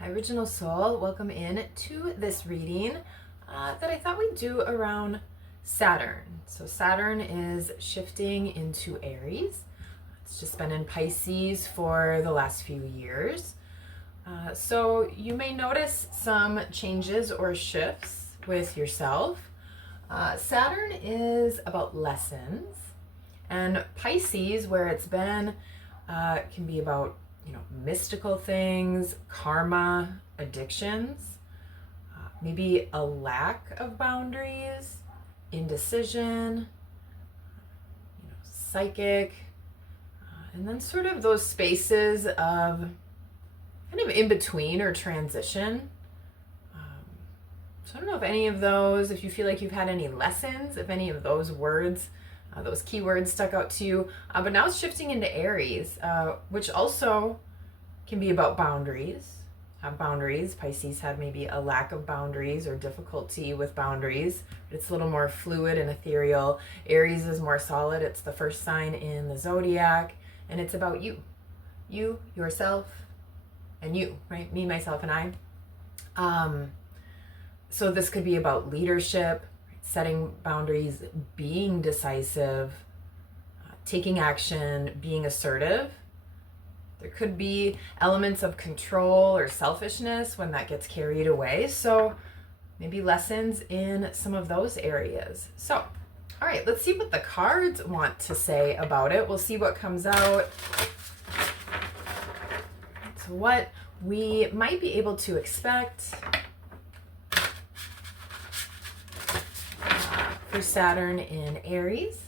Hi, Original Soul. Welcome in to this reading that I thought we'd do around Saturn. So Saturn is shifting into Aries. It's just been in Pisces for the last few years. So you may notice some changes or shifts with yourself. Saturn is about lessons, and Pisces, where it's been, can be about mystical things, karma, addictions, maybe a lack of boundaries, indecision, psychic, and then sort of those spaces of kind of in between or transition. So I don't know if any of those, if you feel like you've had any lessons, if any of those words, those keywords stuck out to you. But now it's shifting into Aries, which also can be about boundaries. Have boundaries. Pisces had maybe a lack of boundaries or difficulty with boundaries. It's a little more fluid and ethereal. Aries is more solid. It's the first sign in the zodiac, and it's about you. You, yourself, and you, right? Me, myself, and I. So this could be about leadership, setting boundaries, being decisive, taking action, being assertive. There could be elements of control or selfishness when that gets carried away. So maybe lessons in some of those areas. So, all right, let's see what the cards want to say about it. We'll see what comes out. So what we might be able to expect for Saturn in Aries.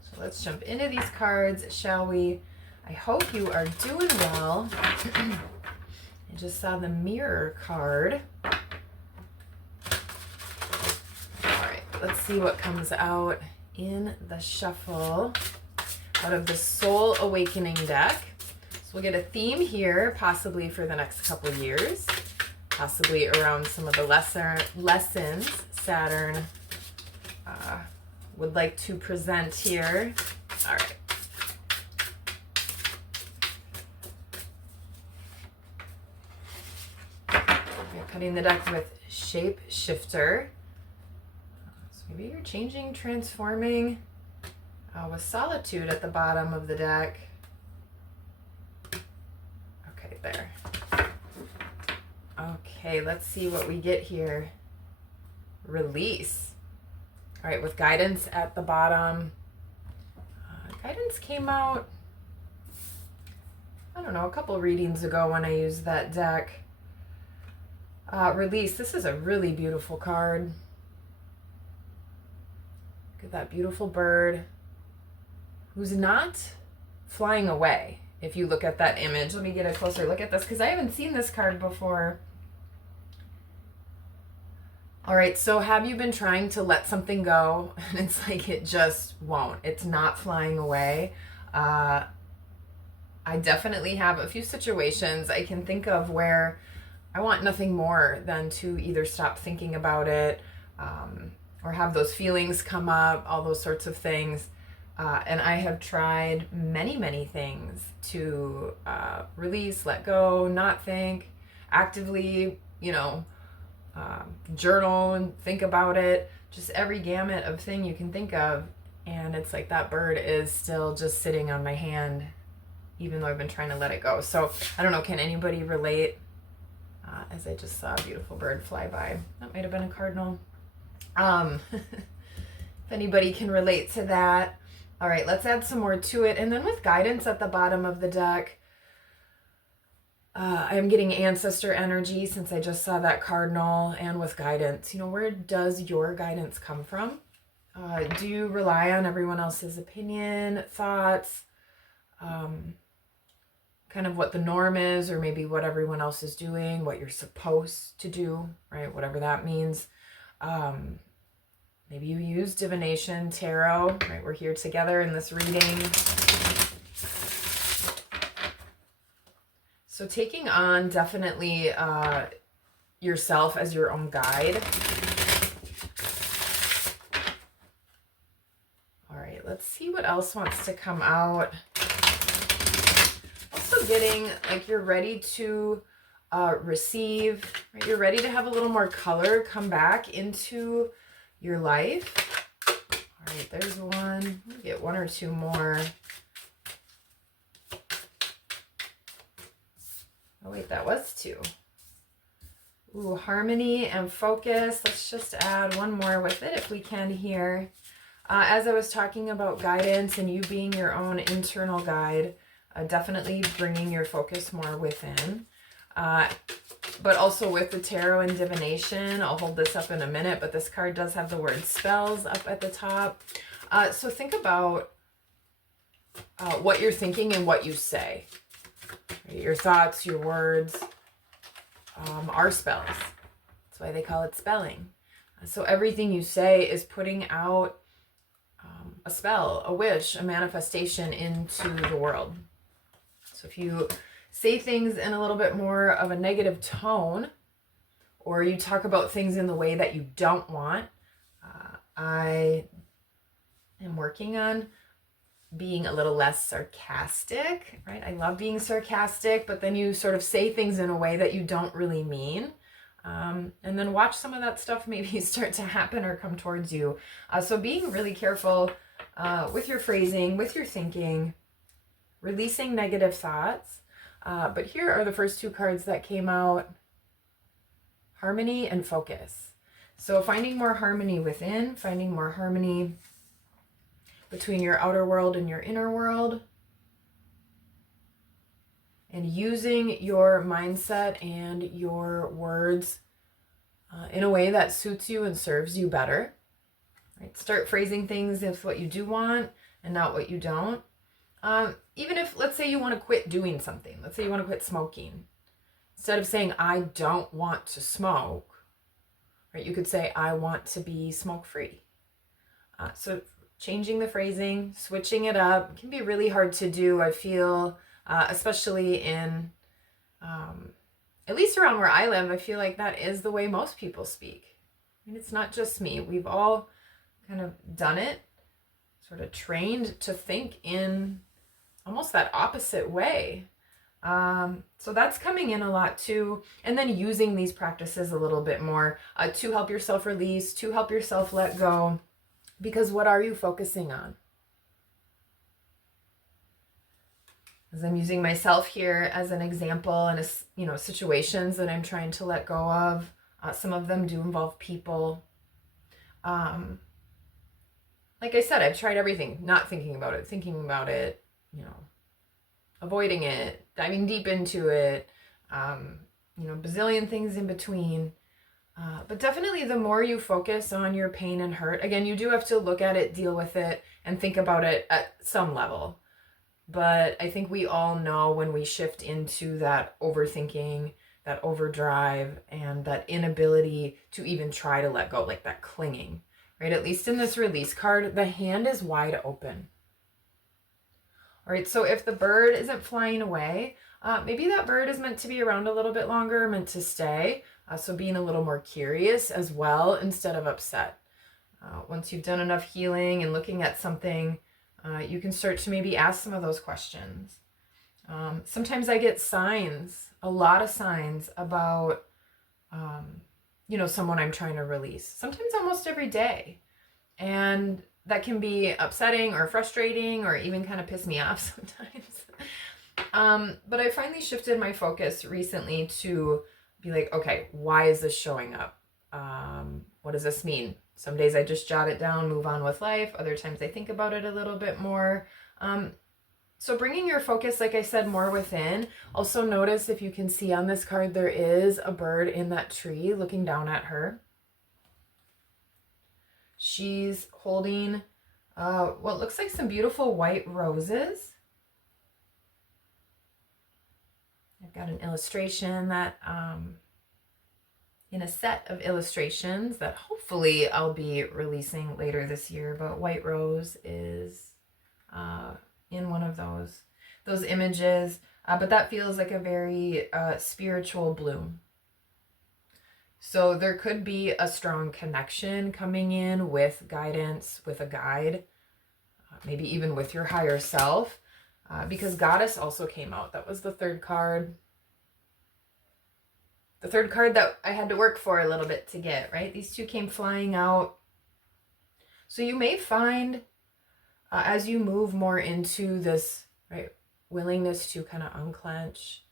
So let's jump into these cards, shall we? I hope you are doing well. I just saw the Mirror card. All right, let's see what comes out in the shuffle out of the Soul Awakening deck. So we'll get a theme here, possibly for the next couple years, possibly around some of the lessons Saturn would like to present here. All right. We're cutting the deck with Shape Shifter. So maybe you're changing, transforming with Solitude at the bottom of the deck. Okay, there. Okay, let's see what we get here. Release. All right, with Guidance at the bottom. Guidance came out, I don't know, a couple readings ago when I used that deck. Release. This is a really beautiful card. Look at that beautiful bird who's not flying away. If you look at that image, let me get a closer look at this because I haven't seen this card before. All right, so have you been trying to let something go and it's like it just won't? It's not flying away. I definitely have a few situations I can think of where I want nothing more than to either stop thinking about it or have those feelings come up, all those sorts of things. And I have tried many, many things to release, let go, not think, actively, journal and think about it, just every gamut of thing you can think of. And it's like that bird is still just sitting on my hand, even though I've been trying to let it go. So I don't know, can anybody relate? As I just saw a beautiful bird fly by. That might have been a cardinal. If anybody can relate to that. All right, let's add some more to it. And then with Guidance at the bottom of the deck, I'm getting ancestor energy since I just saw that cardinal, and with Guidance. Where does your guidance come from? Do you rely on everyone else's opinion, thoughts, kind of what the norm is, or maybe what everyone else is doing, what you're supposed to do, right? Whatever that means. Maybe you use divination, tarot, right? We're here together in this reading. So taking on definitely yourself as your own guide. All right, let's see what else wants to come out. Also getting like you're ready to receive, right? You're ready to have a little more color come back into your life. All right, there's one. Let me get one or two more. Oh wait, that was two. Ooh, harmony and focus. Let's just add one more with it if we can here. As I was talking about guidance and you being your own internal guide, definitely bringing your focus more within. But also with the tarot and divination, I'll hold this up in a minute, but this card does have the word spells up at the top. So think about what you're thinking and what you say. Your thoughts, your words are spells. That's why they call it spelling. So everything you say is putting out a spell, a wish, a manifestation into the world. So if you say things in a little bit more of a negative tone, or you talk about things in the way that you don't want, I am working on being a little less sarcastic, right? I love being sarcastic, but then you sort of say things in a way that you don't really mean. And then watch some of that stuff maybe start to happen or come towards you. So being really careful with your phrasing, with your thinking, releasing negative thoughts. But here are the first two cards that came out. Harmony and focus. So finding more harmony within, finding more harmony between your outer world and your inner world, and using your mindset and your words in a way that suits you and serves you better. Right? Start phrasing things as what you do want and not what you don't. Even if, let's say you want to quit doing something. Let's say you want to quit smoking. Instead of saying, I don't want to smoke, right? You could say, I want to be smoke-free. So changing the phrasing, switching it up can be really hard to do, I feel, especially in, at least around where I live, I feel like that is the way most people speak. I mean, it's not just me. We've all kind of done it, sort of trained to think in almost that opposite way. So that's coming in a lot too. And then using these practices a little bit more to help yourself release, to help yourself let go. Because what are you focusing on? As I'm using myself here as an example and, situations that I'm trying to let go of. Some of them do involve people. Like I said, I've tried everything, not thinking about it, avoiding it, diving deep into it, bazillion things in between. But definitely the more you focus on your pain and hurt, again, you do have to look at it, deal with it, and think about it at some level. But I think we all know when we shift into that overthinking, that overdrive, and that inability to even try to let go, like that clinging, right? At least in this release card, the hand is wide open. All right, so if the bird isn't flying away, maybe that bird is meant to be around a little bit longer, meant to stay. So being a little more curious as well instead of upset. Once you've done enough healing and looking at something, you can start to maybe ask some of those questions. Sometimes I get signs, a lot of signs about, someone I'm trying to release. Sometimes almost every day. And that can be upsetting or frustrating or even kind of piss me off sometimes. But I finally shifted my focus recently to be like, okay, why is this showing up? What does this mean? Some days I just jot it down, move on with life. Other times I think about it a little bit more. So bringing your focus, like I said, more within. Also notice if you can see on this card, there is a bird in that tree looking down at her. She's holding what looks like some beautiful white roses. I've got an illustration that, in a set of illustrations that hopefully I'll be releasing later this year, but white rose is in one of those images, but that feels like a very spiritual bloom. So there could be a strong connection coming in with guidance, with a guide, maybe even with your higher self, because Goddess also came out. That was the third card. the third card that I had to work for a little bit to get, right? These two came flying out. So you may find as you move more into this, right, willingness to kind of unclench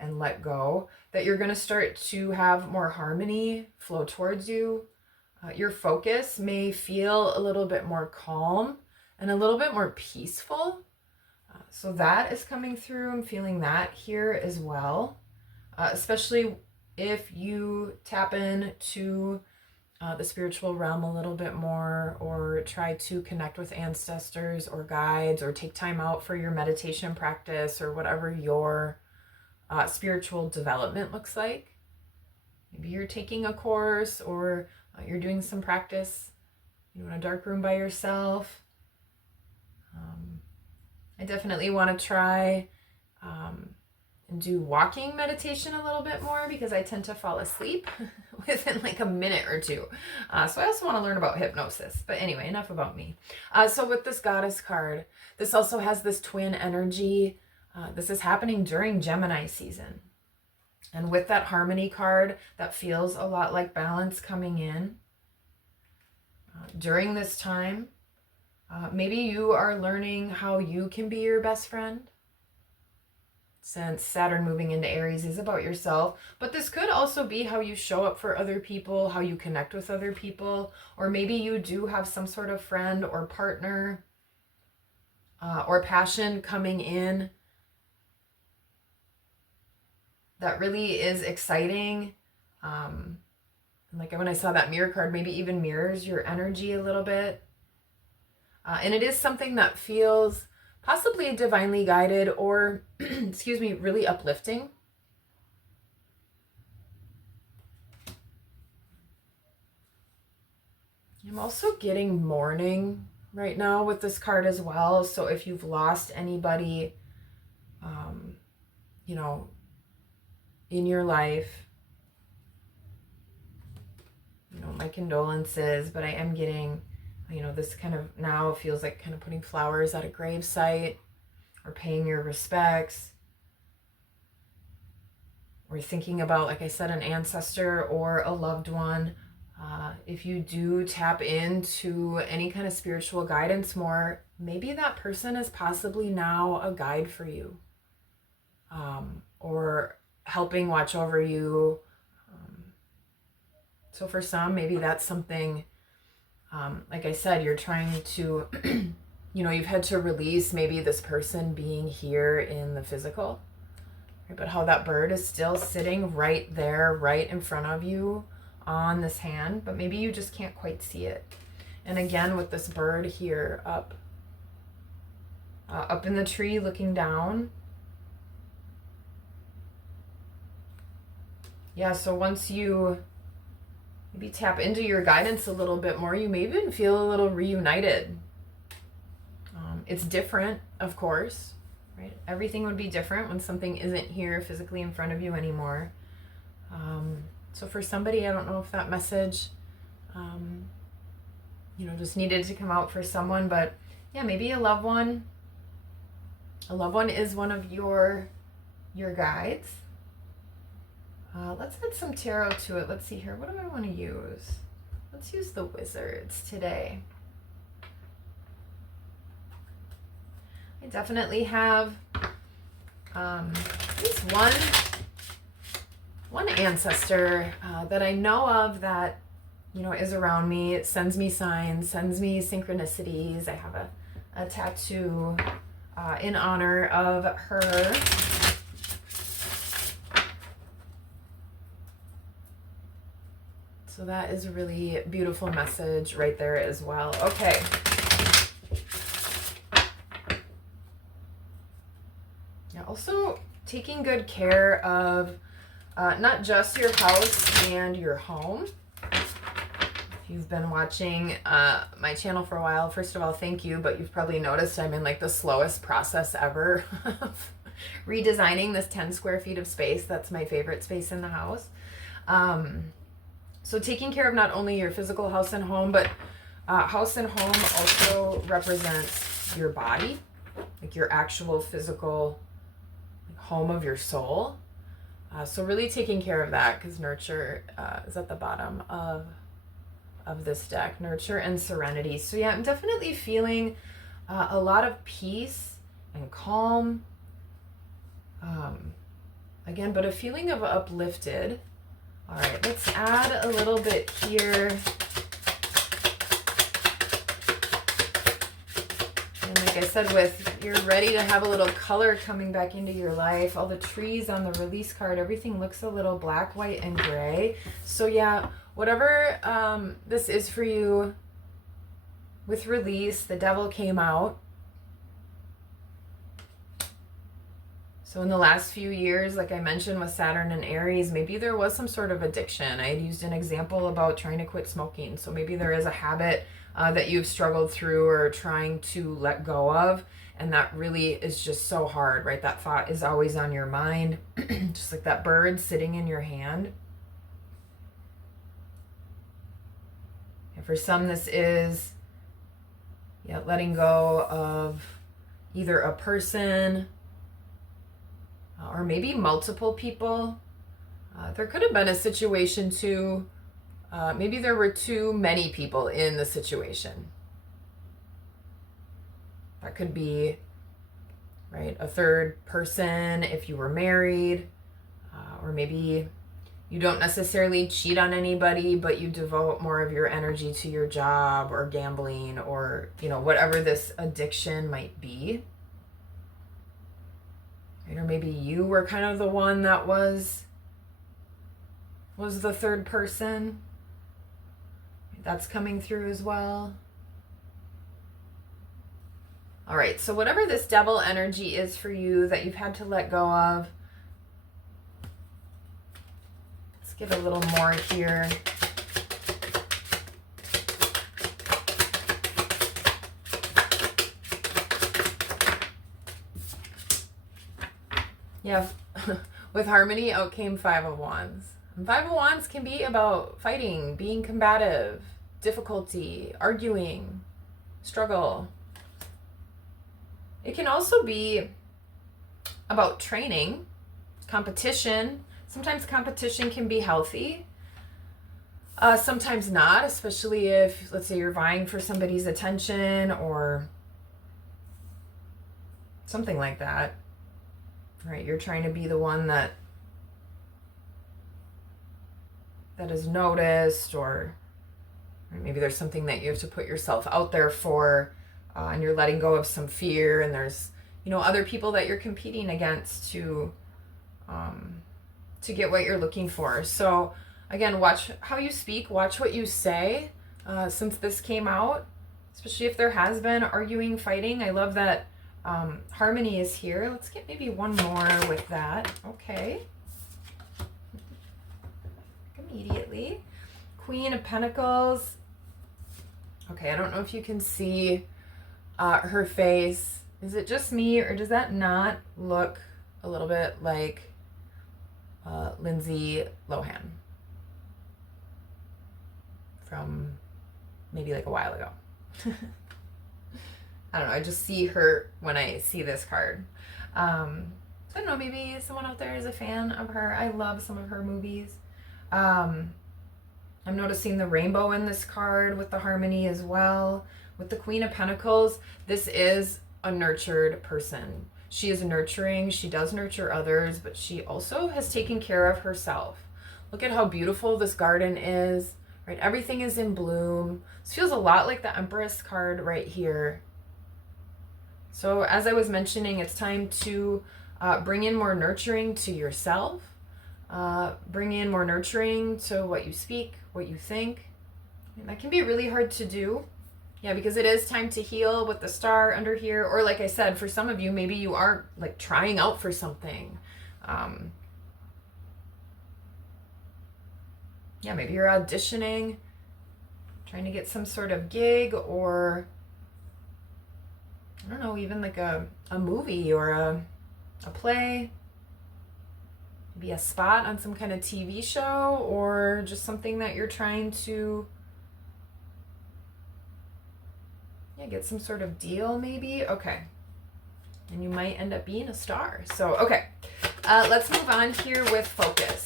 and let go, that you're going to start to have more harmony flow towards you. Your focus may feel a little bit more calm and a little bit more peaceful. So that is coming through. I'm feeling that here as well, especially if you tap into the spiritual realm a little bit more, or try to connect with ancestors or guides, or take time out for your meditation practice, or whatever your spiritual development looks like. Maybe you're taking a course, or you're doing some practice, in a dark room by yourself. I definitely want to try and do walking meditation a little bit more, because I tend to fall asleep within like a minute or two. So I also want to learn about hypnosis. But anyway, enough about me. So with this Goddess card, this also has this twin energy. This is happening during Gemini season. And with that Harmony card, that feels a lot like balance coming in. During this time, maybe you are learning how you can be your best friend. Since Saturn moving into Aries is about yourself, but this could also be how you show up for other people, how you connect with other people, or maybe you do have some sort of friend or partner or passion coming in that really is exciting. Like when I saw that mirror card, maybe even mirrors your energy a little bit. And it is something that feels possibly divinely guided, or, excuse me, really uplifting. I'm also getting mourning right now with this card as well. So if you've lost anybody, in your life, my condolences, but I am getting, this kind of now feels like kind of putting flowers at a gravesite, or paying your respects, or thinking about, like I said, an ancestor or a loved one. If you do tap into any kind of spiritual guidance more, maybe that person is possibly now a guide for you, or helping watch over you. So for some, maybe that's something, like I said, you're trying to, you've had to release maybe this person being here in the physical, right? But how that bird is still sitting right there, right in front of you on this hand, but maybe you just can't quite see it. And again, with this bird here up in the tree looking down. Yeah, so once you maybe tap into your guidance a little bit more, you may even feel a little reunited. It's different, of course, right? Everything would be different when something isn't here physically in front of you anymore. So for somebody, I don't know if that message, just needed to come out for someone, but yeah, maybe a loved one. A loved one is one of your guides. Let's add some tarot to it. Let's see here. What do I want to use? Let's use the Wizards today. I definitely have at least one ancestor that I know of that, is around me. It sends me signs, sends me synchronicities. I have a tattoo in honor of her. So that is a really beautiful message right there as well. Okay. Yeah, also taking good care of not just your house and your home. If you've been watching my channel for a while, first of all, thank you, but you've probably noticed I'm in like the slowest process ever of redesigning this 10 square feet of space. That's my favorite space in the house. So taking care of not only your physical house and home, but house and home also represents your body, like your actual physical home of your soul. So really taking care of that, because nurture is at the bottom of this deck, nurture and serenity. So yeah, I'm definitely feeling a lot of peace and calm. Again, but a feeling of uplifted. All right, let's add a little bit here. And like I said, with you're ready to have a little color coming back into your life, all the trees on the release card, everything looks a little black, white, and gray. So yeah, whatever this is for you with release, the devil came out. So in the last few years, like I mentioned with Saturn and Aries, maybe there was some sort of addiction. I had used an example about trying to quit smoking. So maybe there is a habit that you've struggled through or trying to let go of. And that really is just so hard, right? That thought is always on your mind, just like that bird sitting in your hand. And for some, this is letting go of either a person or maybe multiple people. There could have been a situation too. Maybe there were too many people in the situation. That could be, right, a third person if you were married, or maybe you don't necessarily cheat on anybody, but you devote more of your energy to your job or gambling or, whatever this addiction might be. Right? Or maybe you were kind of the one that was the third person. That's coming through as well. All right, so whatever this devil energy is for you that you've had to let go of, let's get a little more here. Yeah, with harmony out came Five of Wands. And Five of Wands can be about fighting, being combative, difficulty, arguing, struggle. It can also be about training, competition. Sometimes competition can be healthy. Sometimes not, especially if, let's say, you're vying for somebody's attention or something like that. Right? You're trying to be the one that is noticed, or maybe there's something that you have to put yourself out there for, and you're letting go of some fear, and there's other people that you're competing against to get what you're looking for. So again, watch how you speak, watch what you say, since this came out, especially if there has been arguing, fighting. I love that harmony is here. Let's get maybe one more with that. Okay. Immediately. Queen of Pentacles. Okay, I don't know if you can see her face. Is it just me, or does that not look a little bit like Lindsay Lohan from maybe like a while ago? I don't know, I just see her when I see this card. So I don't know, maybe someone out there is a fan of her. I love some of her movies. I'm noticing the rainbow in this card with the harmony as well. With the Queen of Pentacles, this is a nurtured person. She is nurturing. She does nurture others, but she also has taken care of herself. Look at how beautiful this garden is, right? Everything is in bloom. This feels a lot like the Empress card right here. So as I was mentioning, it's time to bring in more nurturing to yourself. Bring in more nurturing to what you speak, what you think. And that can be really hard to do. Yeah, because it is time to heal with the star under here. Or like I said, for some of you, maybe you are like trying out for something. Yeah, maybe you're auditioning, trying to get some sort of gig, or I don't know, even like a movie or a play. Maybe a spot on some kind of TV show, or just something that you're trying to get some sort of deal maybe. Okay. And you might end up being a star. So, okay. Let's move on here with focus.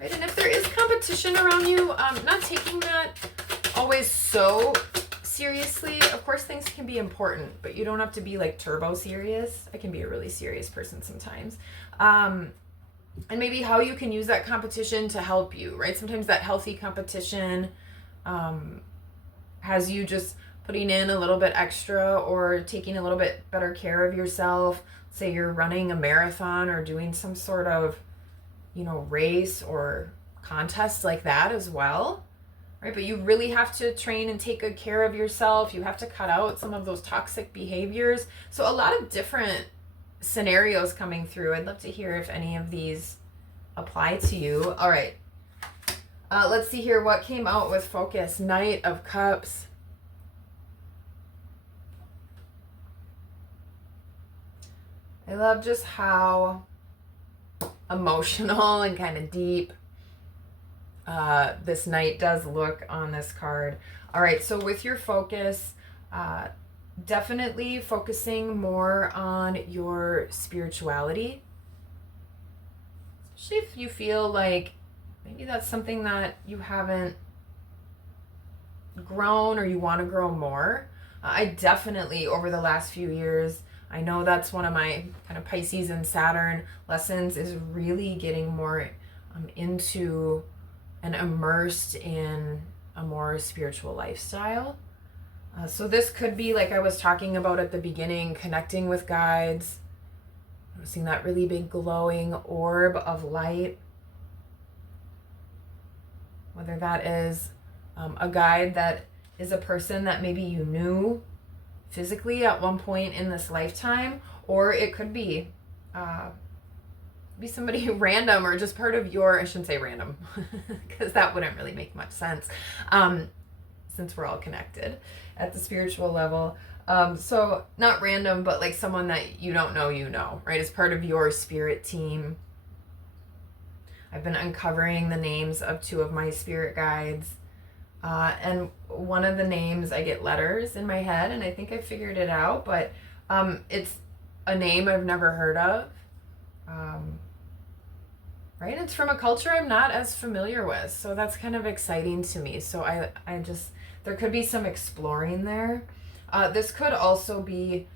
Right, and if there is competition around you, not taking that always so seriously. Of course, things can be important, but you don't have to be like turbo serious. I can be a really serious person sometimes. And maybe how you can use that competition to help you, right? Sometimes that healthy competition has you just putting in a little bit extra or taking a little bit better care of yourself. Say you're running a marathon or doing some sort of, race or contest like that as well, right? But you really have to train and take good care of yourself. You have to cut out some of those toxic behaviors. So a lot of different scenarios coming through. I'd love to hear if any of these apply to you. All right. Let's see here what came out with focus. Knight of Cups. I love just how emotional and kind of deep this Knight does look on this card. All right, so with your focus, definitely focusing more on your spirituality. Especially if you feel like maybe that's something that you haven't grown or you want to grow more. I definitely, over the last few years, I know that's one of my kind of Pisces and Saturn lessons, is really getting more into and immersed in a more spiritual lifestyle. So this could be, like I was talking about at the beginning, connecting with guides, seeing that really big glowing orb of light. Whether that is a guide that is a person that maybe you knew physically at one point in this lifetime, or it could be somebody random or just part of your, I shouldn't say random, because that wouldn't really make much sense, since we're all connected at the spiritual level. So not random, but like someone that you don't know, right? As part of your spirit team. I've been uncovering the names of two of my spirit guides. And one of the names, I get letters in my head, and I think I figured it out, but it's a name I've never heard of. Right? It's from a culture I'm not as familiar with, so that's kind of exciting to me. So I just, there could be some exploring there. This could also be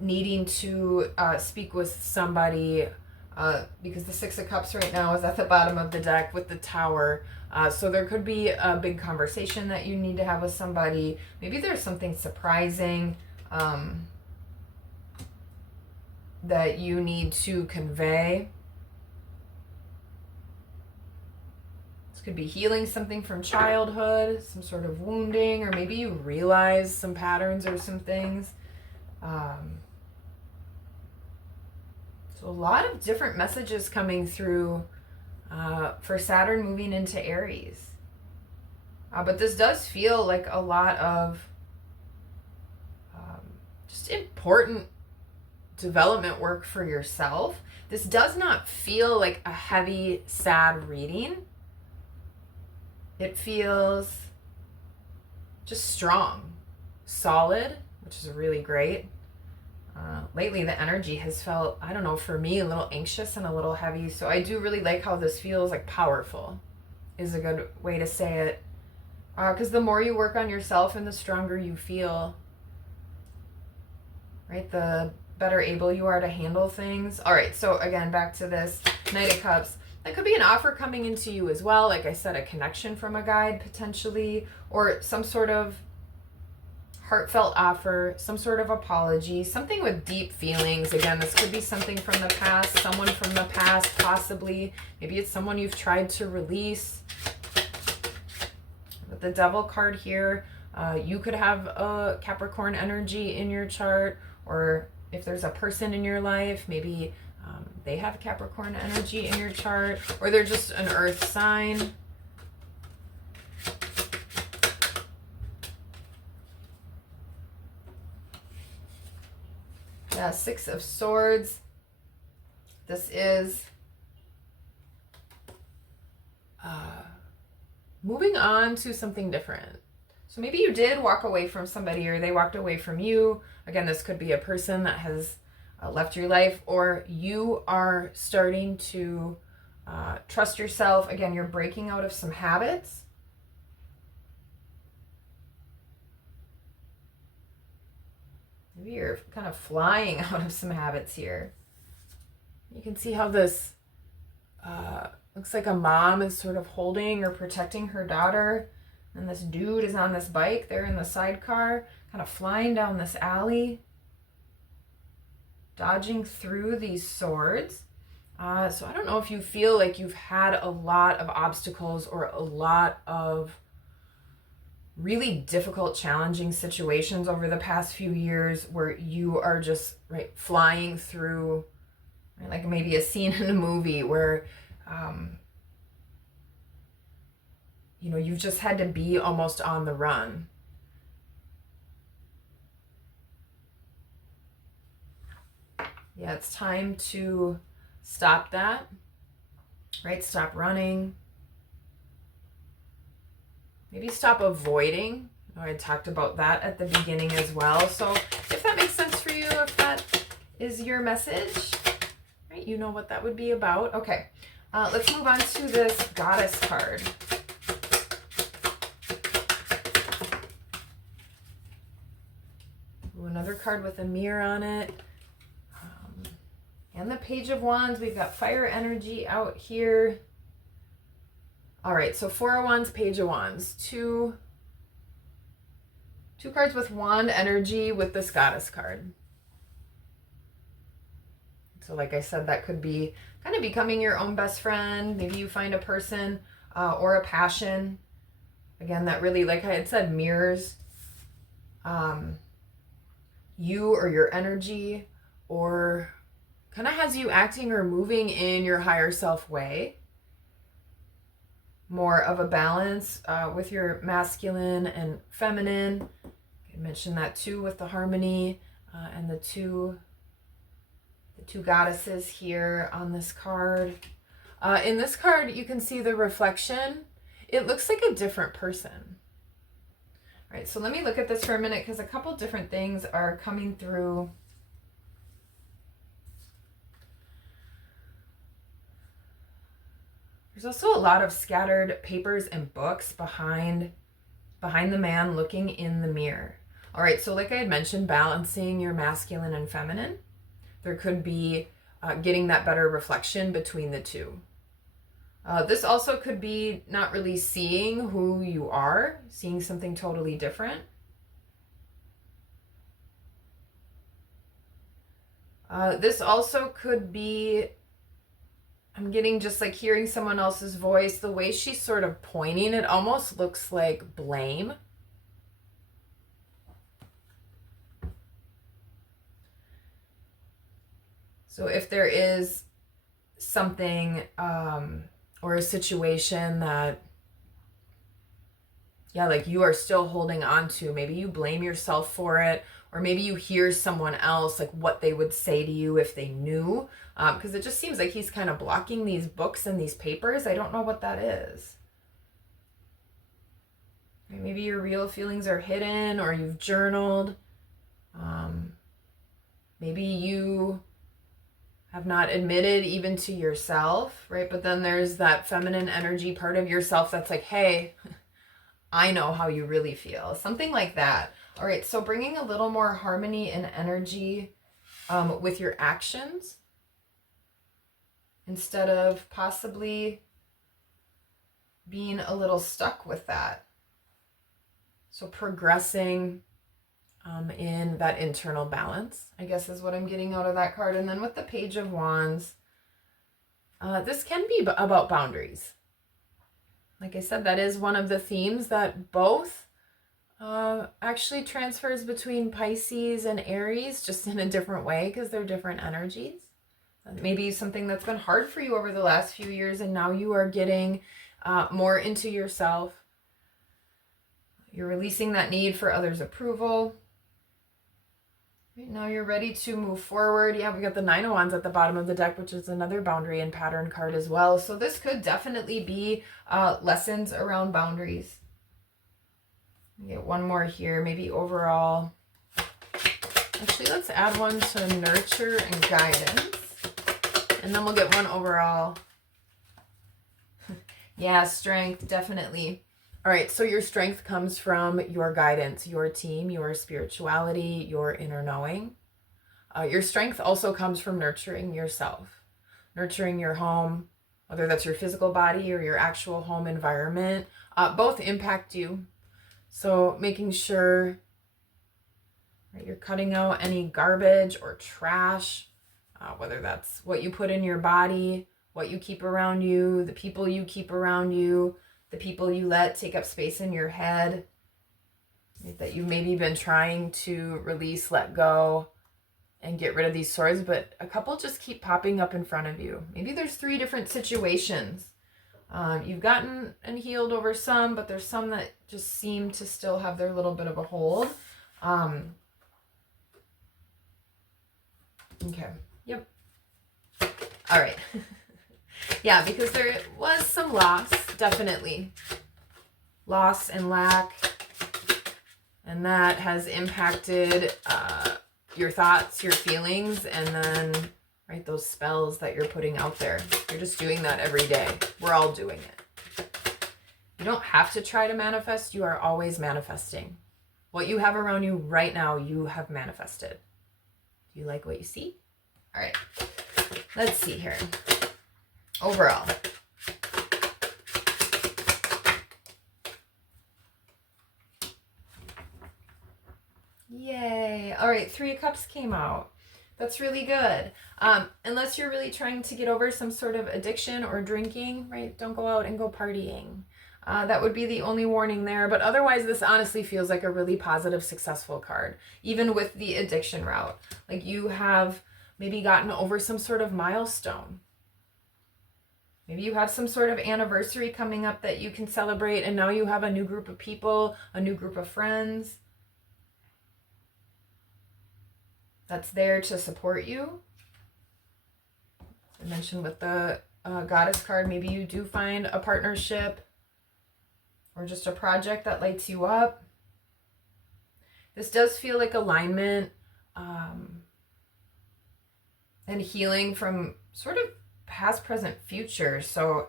needing to speak with somebody, because the Six of Cups right now is at the bottom of the deck with the Tower. So there could be a big conversation that you need to have with somebody. Maybe there's something surprising that you need to convey. This could be healing something from childhood, some sort of wounding, or maybe you realize some patterns or some things. So a lot of different messages coming through for Saturn moving into Aries. But this does feel like a lot of just important development work for yourself. This does not feel like a heavy, sad reading. It feels just strong, solid, which is really great. Lately, the energy has felt, I don't know, for me, a little anxious and a little heavy. So I do really like how this feels like powerful is a good way to say it. Because the more you work on yourself and the stronger you feel, right, the better able you are to handle things. All right, so again, back to this Knight of Cups. That could be an offer coming into you as well. Like I said, a connection from a guide potentially, or some sort of heartfelt offer, some sort of apology, something with deep feelings. Again, this could be something from the past, someone from the past, possibly. Maybe it's someone you've tried to release. With the Devil card here, you could have a Capricorn energy in your chart, or if there's a person in your life, maybe they have Capricorn energy in your chart, or they're just an earth sign. Yeah, Six of Swords. This is moving on to something different. So maybe you did walk away from somebody or they walked away from you. Again, this could be a person that has left your life, or you are starting to trust yourself. Again, you're breaking out of some habits. Maybe you're kind of flying out of some habits here. You can see how this looks like a mom is sort of holding or protecting her daughter. And this dude is on this bike there in the sidecar, kind of flying down this alley, dodging through these swords. So I don't know if you feel like you've had a lot of obstacles or a lot of really difficult, challenging situations over the past few years where you are just flying through, right, like maybe a scene in a movie where you've just had to be almost on the run. Yeah, it's time to stop that, right? Stop running. Maybe stop avoiding. I talked about that at the beginning as well. So if that makes sense for you, if that is your message, right, you know what that would be about. Okay, let's move on to this goddess card. Ooh, another card with a mirror on it. And the Page of Wands. We've got fire energy out here. All right, so Four of Wands, Page of Wands. Two cards with wand energy with this goddess card. So like I said, that could be kind of becoming your own best friend. Maybe you find a person or a passion, again, that really, like I had said, mirrors you or your energy, or kind of has you acting or moving in your higher self way. More of a balance with your masculine and feminine. I mentioned that too with the harmony and the two goddesses here on this card. In this card, you can see the reflection. It looks like a different person. All right, so let me look at this for a minute because a couple different things are coming through. There's also a lot of scattered papers and books behind the man looking in the mirror. All right, so like I had mentioned, balancing your masculine and feminine. There could be getting that better reflection between the two. This also could be not really seeing who you are, seeing something totally different. This also could be, I'm getting just like hearing someone else's voice. The way she's sort of pointing, it almost looks like blame. So if there is something or a situation that, like you are still holding on to, maybe you blame yourself for it, or maybe you hear someone else, like what they would say to you if they knew, because it just seems like he's kind of blocking these books and these papers. I don't know what that is. Maybe your real feelings are hidden, or you've journaled. Maybe you have not admitted even to yourself, right? But then there's that feminine energy part of yourself that's like, hey, I know how you really feel. Something like that. All right, so bringing a little more harmony and energy with your actions instead of possibly being a little stuck with that. So progressing in that internal balance, I guess, is what I'm getting out of that card. And then with the Page of Wands, this can be about boundaries. Like I said, that is one of the themes that both actually transfers between Pisces and Aries, just in a different way because they're different energies. Maybe something that's been hard for you over the last few years, and now you are getting more into yourself. You're releasing that need for others' approval. Right now you're ready to move forward. Yeah, we got the Nine of Wands at the bottom of the deck, which is another boundary and pattern card as well. So this could definitely be lessons around boundaries. Get one more here, maybe overall. Actually, let's add one to nurture and guidance. And then we'll get one overall. Yeah, strength, definitely. All right, so your strength comes from your guidance, your team, your spirituality, your inner knowing. Your strength also comes from nurturing yourself, nurturing your home, whether that's your physical body or your actual home environment. Both impact you. So making sure, right, you're cutting out any garbage or trash, whether that's what you put in your body, what you keep around you, the people you keep around you, the people you let take up space in your head, right, that you've maybe been trying to release, let go, and get rid of these swords, but a couple just keep popping up in front of you. Maybe there's 3 different situations. You've gotten and healed over some, but there's some that just seem to still have their little bit of a hold. Okay. Yep. All right. Yeah, because there was some loss, definitely. Loss and lack. And that has impacted your thoughts, your feelings, and then, right, those spells that you're putting out there. You're just doing that every day. We're all doing it. You don't have to try to manifest. You are always manifesting. What you have around you right now, you have manifested. Do you like what you see? All right. Let's see here. Overall. Yay. All right, 3 of Cups came out. That's really good. Unless you're really trying to get over some sort of addiction or drinking, right? Don't go out and go partying. That would be the only warning there. But otherwise, this honestly feels like a really positive, successful card, even with the addiction route. Like you have maybe gotten over some sort of milestone. Maybe you have some sort of anniversary coming up that you can celebrate, and now you have a new group of people, a new group of friends that's there to support you. I mentioned with the Goddess card, maybe you do find a partnership or just a project that lights you up. This does feel like alignment and healing from sort of past, present, future. So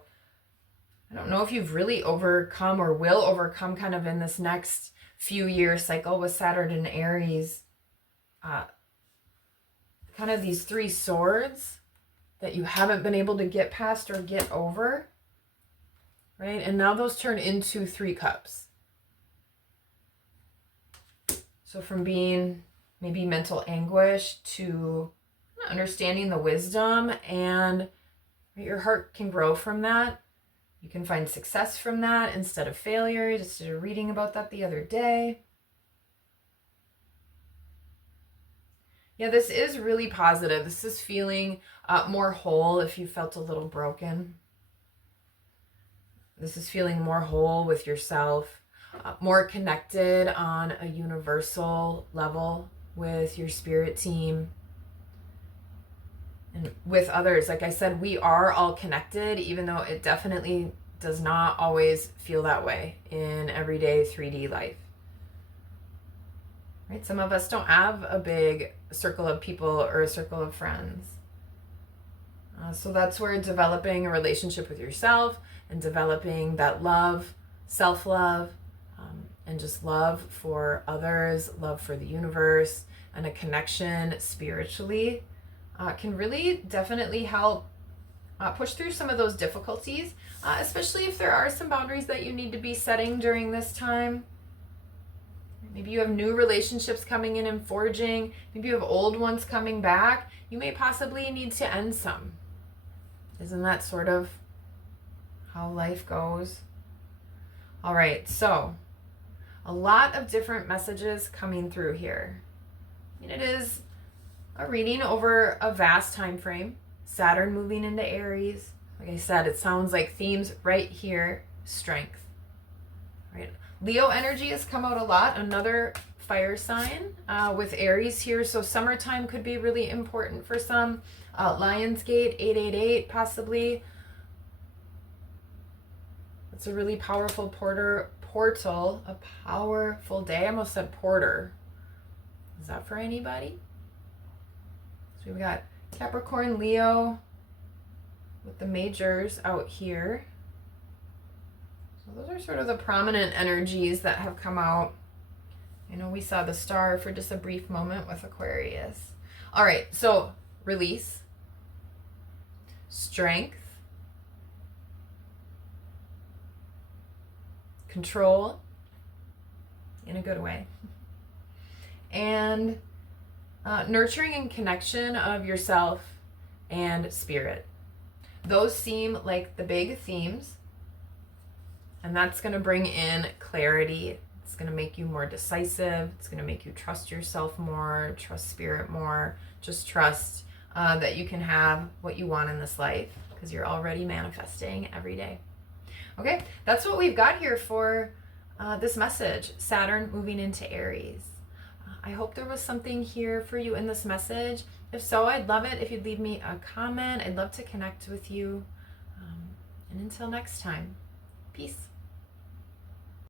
I don't know if you've really overcome or will overcome kind of in this next few year cycle with Saturn and Aries. Kind of these 3 swords that you haven't been able to get past or get over, right? And now those turn into 3 cups. So from being maybe mental anguish to understanding the wisdom, and your heart can grow from that. You can find success from that instead of failure. Just reading about that the other day. Yeah, this is really positive. This is feeling more whole if you felt a little broken. This is feeling more whole with yourself, more connected on a universal level with your spirit team and with others. Like I said, we are all connected, even though it definitely does not always feel that way in everyday 3D life. Right? Some of us don't have a big circle of people or a circle of friends. So that's where developing a relationship with yourself and developing that love, self-love, and just love for others, love for the universe, and a connection spiritually can really definitely help push through some of those difficulties, especially if there are some boundaries that you need to be setting during this time. Maybe you have new relationships coming in and forging. Maybe you have old ones coming back. You may possibly need to end some. Isn't that sort of how life goes? All right, so a lot of different messages coming through here. And it is a reading over a vast time frame. Saturn moving into Aries. Like I said, it sounds like themes right here. Strength. Right? Leo energy has come out a lot. Another fire sign with Aries here. So summertime could be really important for some. Lionsgate 888 possibly. It's a really powerful portal, a powerful day. I almost said porter. Is that for anybody? So we've got Capricorn, Leo with the majors out here. So those are sort of the prominent energies that have come out. I know we saw the star for just a brief moment with Aquarius. All right, so release, strength, control, in a good way, and nurturing and connection of yourself and spirit. Those seem like the big themes, and that's going to bring in clarity. It's going to make you more decisive. It's going to make you trust yourself more, trust spirit more, just trust that you can have what you want in this life because you're already manifesting every day. Okay, that's what we've got here for this message, Saturn moving into Aries. I hope there was something here for you in this message. If so, I'd love it if you'd leave me a comment. I'd love to connect with you. And until next time, peace.